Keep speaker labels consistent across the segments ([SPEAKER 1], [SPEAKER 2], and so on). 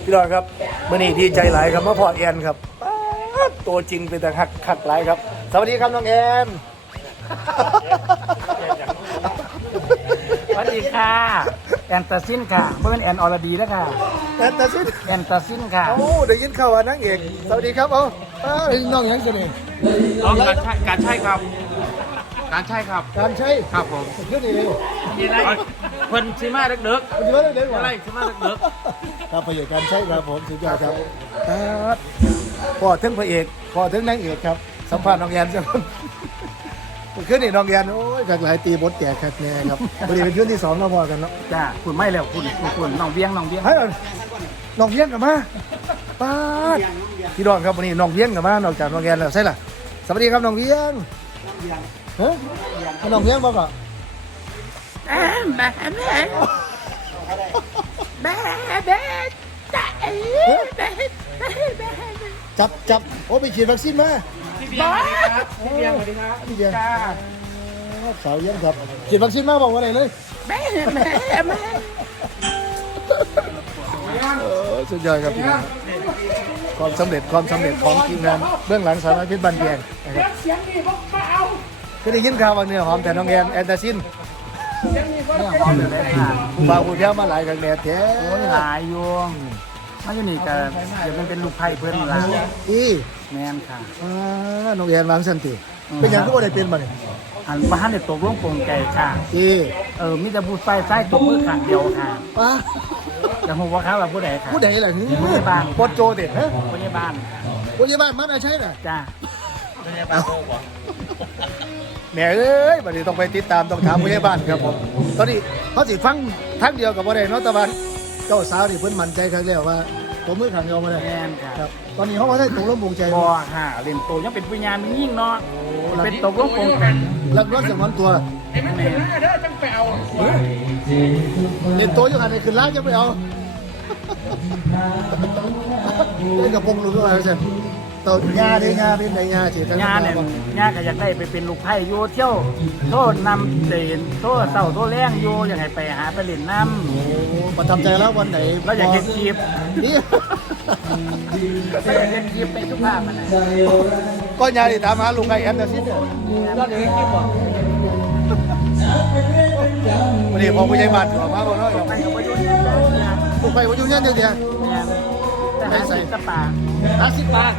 [SPEAKER 1] พี่น้องครับมื่อนี้ดีใจหลายครับมาพ่อแอนครับตัวจริงเป็นแต่คักหลายครับสวัสดีครับน้องแอน
[SPEAKER 2] สวัสดีค่ะแอนตาซินค่ะเพื่อนแอนอรดีแล้วค่ะ
[SPEAKER 1] แอนตาซิน
[SPEAKER 2] แอนตาซินค่ะ
[SPEAKER 1] โอ้ได้ยินข่าวว่านางเอกสวัสดีครับเอาน้องยังจะนี่
[SPEAKER 3] การใช่ครับ การใช่ครับ
[SPEAKER 1] การใช้
[SPEAKER 3] ครับผม
[SPEAKER 1] ขึ้นนี่เร็ว
[SPEAKER 3] มีอะไรเพิ่นซิมาเด็ก
[SPEAKER 1] คุณจะว่าได้
[SPEAKER 3] ๆ
[SPEAKER 1] ไหม
[SPEAKER 3] อะไรซิมาเด็ก
[SPEAKER 1] ครับพระเอกการใช้ครับผมสุดยอดครับพ่อถึงพระเอกพ่อถึงนางเอกครับสัมภาษณ์น้องแอนสักคนขึ้นนี่น้องแอนโอ้ยจากหลายตีบทแก่คักแน่ครับวันนี้เป็นช่วงที่2แล้วพอกันเนาะ
[SPEAKER 2] จ้าคุณไม่แล้วคุณน้องเบี้ยงน้องเบี้ยง
[SPEAKER 1] ให้น้องเวียงกลับมาป้าดพี่น้องครับวันนี้น้องเวียงกลับมานอกจากน้องแอนแล้วใช่ล่ะสวัสดีครับน้องเวียงเฮ้ยน้องเวียงบอกก่อนจับโอ้ไปฉีดวัคซีนมา
[SPEAKER 3] ๆพี่เบียงสวัสดีครับพี่เบียงสวัสดีครับ
[SPEAKER 1] พี่เบียงสาวเยี่ยมครับฉีดวัคซีนมาบอกว่าอะไรเลยสุดยอดครับพี่น้องความสำเร็จของทีมงานเบื้องหลังสาวน้อยเพชรบันเทียงนะครับก็ได้ยินข่าวว่าเนื้อหอมแต่น้องแอนตาซิน
[SPEAKER 2] เนี่ยหอมเลยค่ะ
[SPEAKER 1] บางผู้เที่ยวมาหลายครั้งแน่แท้
[SPEAKER 2] โอ้ยหลายอยู่มาอยู่นี่ก็เดี๋ยวมันเป็นลูกไผ่เพื่อนละ
[SPEAKER 1] อี
[SPEAKER 2] แมนค่ะ
[SPEAKER 1] น้องแอนวางสันติเป็นอย่างที่ว่าได้เป็นมาเนี่ย
[SPEAKER 2] อันบ้านเนี่ยตกลงโปร่งใจค่ะ
[SPEAKER 1] อี
[SPEAKER 2] มีแต่ผู้ใส่ใส่ตกมือข้างเดียวค่ะ
[SPEAKER 1] ป้า
[SPEAKER 2] แต่ผมว่าเขาว่าผู้ใดค่ะ
[SPEAKER 1] ผู้ใดล่ะ
[SPEAKER 2] ผู้ใหญ่บ้าน
[SPEAKER 1] ปดโจเด็ดฮะ
[SPEAKER 2] ผู้ใหญ่บ้าน
[SPEAKER 1] ผู้ใหญ่บ้านมันอะไรใช่น่ะ
[SPEAKER 2] จ้า
[SPEAKER 1] แหม่เอ้ยบัดนี้ต้องไปติดตามต้องถามผู้ใหญ่บ้านครับผมตอนนี้เขาสิฟังทั้งเดียวกับว่าได้เนาะตะวันเจ้าสาวนี่เพิ่นมั่นใจครั้งแล้วว่าตัวมือขังเดียวมาเลย
[SPEAKER 2] แมนค่ะ
[SPEAKER 1] ครับตอนนี้เขาว่าได้ตกลงปลงใจ
[SPEAKER 2] บอค่ะเล่นโตยังเป็นปัญญามันยิ่งเนาะเป็นตกลงโปร่งใจ
[SPEAKER 1] รับรถจากมันตัว
[SPEAKER 3] ไอ้มันเป็นหน้าเด้อจังไปเอา
[SPEAKER 1] เห็นตัวอยู่หันในคืนล้างจะไปเอาเล่นกับพงลุงอะไรใช่ตัวยาได้ยาเป็นไงยาเฉยๆ
[SPEAKER 2] งานเนี่ยงานก็อยากได้ไปเป็นลูกไผ่โยเที่ยวโทษนำเดินโทษเต่าโทษแรงโยอยากให้ไปหาไปเล่นน้
[SPEAKER 1] โอ้ประทับใจแล้ววันไหน
[SPEAKER 2] ำแล้วอยากเห็นคลิป
[SPEAKER 1] นี่
[SPEAKER 2] แล้วอยากเห็นคลิปในทุกภาพมันนะ
[SPEAKER 1] ก็ยาดิตามหาลุงไก่แอนเดอร์ซินเนี่ย
[SPEAKER 2] แล้วเดี๋ยวเห็นคลิปบอก
[SPEAKER 1] วันนี้พอผู้ใหญ่บ้านถือมาบ่เนาะ
[SPEAKER 2] ไปกับประยุทธ์เนี่ย
[SPEAKER 1] ลูกไก่ว่าอยู่เนี่ยเดียว
[SPEAKER 2] แต่หาใส่ตะปา
[SPEAKER 1] 50 บาท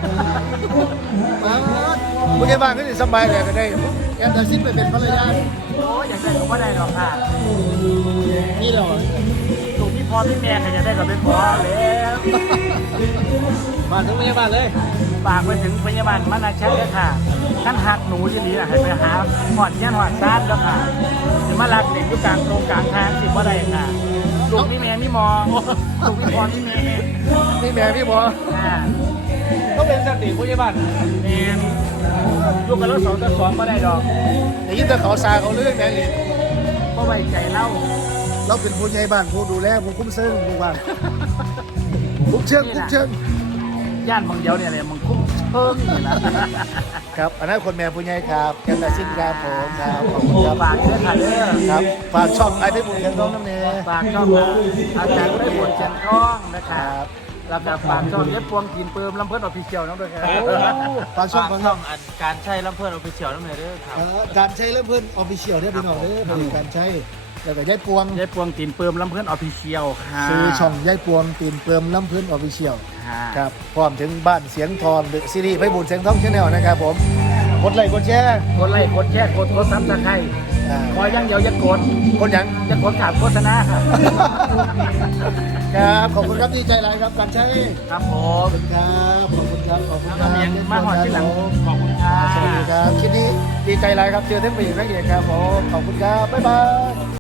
[SPEAKER 1] ผู้ใหญ่บ้านก็สิสบายเลยก็ได้แอนเดอร์ซินไปเป็นภรรยา
[SPEAKER 2] โอ้ยอยากได้ก็ว่าได้หรอกค่ะ
[SPEAKER 1] นี่เหรอ
[SPEAKER 2] ลูกพี่พ่อพี่แม่ก็อยากได้ก็เป็นพ่อแล้ว
[SPEAKER 1] มาถึงผู้ใหญ่บ้านเลย
[SPEAKER 2] ฝากไปถึงพยาบาลมานาชัยเลยค่ะท่านหักหนูที่นี่ให้ไปหาหอดเงี้ยหอดซ่านแล้วค่ะจะมารักเด็กอยู่กลางโครงกลางทางสิว่าได้ค่ะลูกพี่แม่พี่มอลูกพี่พ่อพี่แม่
[SPEAKER 1] นี่แม่พี่บอ
[SPEAKER 2] ค่ะ
[SPEAKER 1] ต้องเป็นสติผู้ใหญ่บ้าน
[SPEAKER 2] แม่ลูกกับรถ2 มาได้ดอก
[SPEAKER 1] ได้ยินแต่เขาซาเขาเรื่องแน่เลย
[SPEAKER 2] ก็ไว้ใจเล่า
[SPEAKER 1] เราเป็นผู้ใหญ่บ้านผู้ดูแลผู้คุ้มเชิงผู้บ้านคุ้มเชิง
[SPEAKER 2] ย่านบางเดียวเนี่ยเลยมึงคุ้มเพิ่มนี่ละ
[SPEAKER 1] ครับอันนั้นคนแม่ผู้ใหญ่ครับแกนตาซินครับผมครับขอบคุณครับ
[SPEAKER 2] ฝากเชื้อค่ะเด้อ
[SPEAKER 1] ครับฝากช่องไอ้พี่บุญกันน้องน้ำเนย
[SPEAKER 2] ฝากช่องอาจารย์ได้บนเชียนท้องนะครับแล้วก็ฝากช่องเย็บพวงกินเปิมลำเพิ่นออฟฟิเชียลน้องด้วยครับ
[SPEAKER 1] ฝากช่องของน้อง
[SPEAKER 3] การใช่ลำเพื่อนเอาไปเฉียวน้ำเหนือเด้อครับ
[SPEAKER 1] การใช้เริ่มเพิ่นออฟฟิเชียลเนี่ยพี่น้องเด้อเป็นการใช้แล้วก็ย้ายปวง
[SPEAKER 2] ยายปวงตีนเปิมลำเพื่อนออฟฟิเชียลค่ะ
[SPEAKER 1] คือช่องย้ายปวงตีนเปิมล้ำเพิ่นออฟฟิเชียล
[SPEAKER 2] ค่ะ
[SPEAKER 1] ครับพร้อมถึงบ้านเสียงทองซีรีส์ไพบุญเสียงทองชาแนลนะครับผมกดไลค์กดแชร์
[SPEAKER 2] กดไลค์กดแชร์กดซับสไครต์คอยยังเดียวอย่ากด
[SPEAKER 1] กดหยัง
[SPEAKER 2] อย่ากดขาดโฆษณาค่ะ
[SPEAKER 1] ครับขอบคุณครับดีใจหลายครับการใช้
[SPEAKER 2] ครับผ
[SPEAKER 1] ขอ
[SPEAKER 2] ม
[SPEAKER 1] บคุณครับขอบคุณครับขอบคุณค
[SPEAKER 2] น้
[SPEAKER 1] รั
[SPEAKER 2] องเมียงมาหอดที่หลังขอบคุณค่ะ
[SPEAKER 1] สวัสดีครับคลิปนี้ดีใจหลายครับเจอเท่านผู้หญิงนักเอกครับผมขอบคุณครับบ๊ายบาย